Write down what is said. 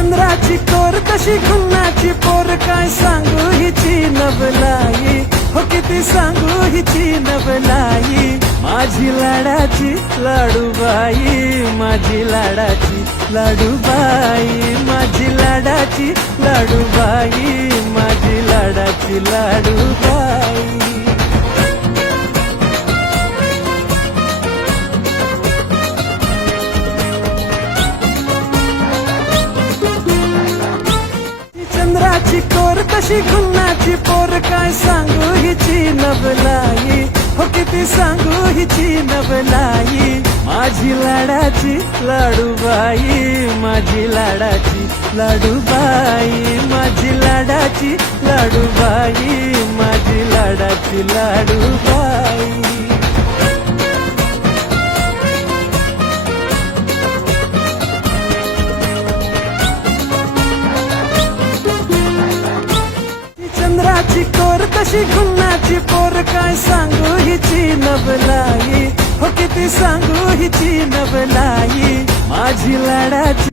चंद्राची कोर कशी खुन्नाची पोर, काय सांगू हिची नवलाई, हो किती सांगू हिची नवलाई. माझी लाडाची लाडूबाई, माझी लाडाची लाडूबाई, माझी लाडाची लाडूबाई, माझी लाडाची लाडूबाई. चंद्राची कोर कशी खुन्नाची पोर, काय सांगू हिची नवलाई, हो किती सांगू हिची नवलाई. माझी लाडाची लाडूबाई, माझी लाडाची लाडूबाई, माझी लाडाची लाडूबाई, माझी लाडाची लाडूबाई. चंद्राची कोर कशी खुन्नाची पोर, काय सांगू हिची नवलाई, हो किती सांगू हिची नवलाई. माझी लाडाची